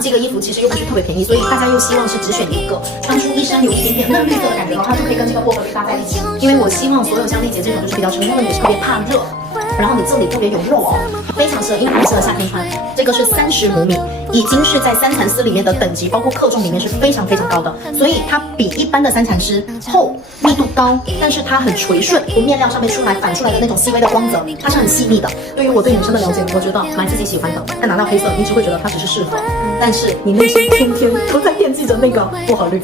这个衣服其实又不是特别便宜，所以大家又希望是只选一个，当初衣衫有一点点嫩绿色的感觉的话，就可以跟这个薄荷绿搭在一起。因为我希望所有像丽姐这种就是比较成功的女生，特别怕热，然后你这里特别有肉哦，非常适合，因为很适合夏天穿。这个是30毫米，已经是在三蚕丝里面的等级，包括克重里面是非常非常高的，所以它比一般的三蚕丝厚，密度高，但是它很垂顺，从面料上面反出来的那种细微的光泽，它是很细腻的。对于我对女生的了解，我觉得买自己喜欢的，但拿到黑色，你只会觉得它只是适合，但是你内心天天都在惦记着那个薄荷绿。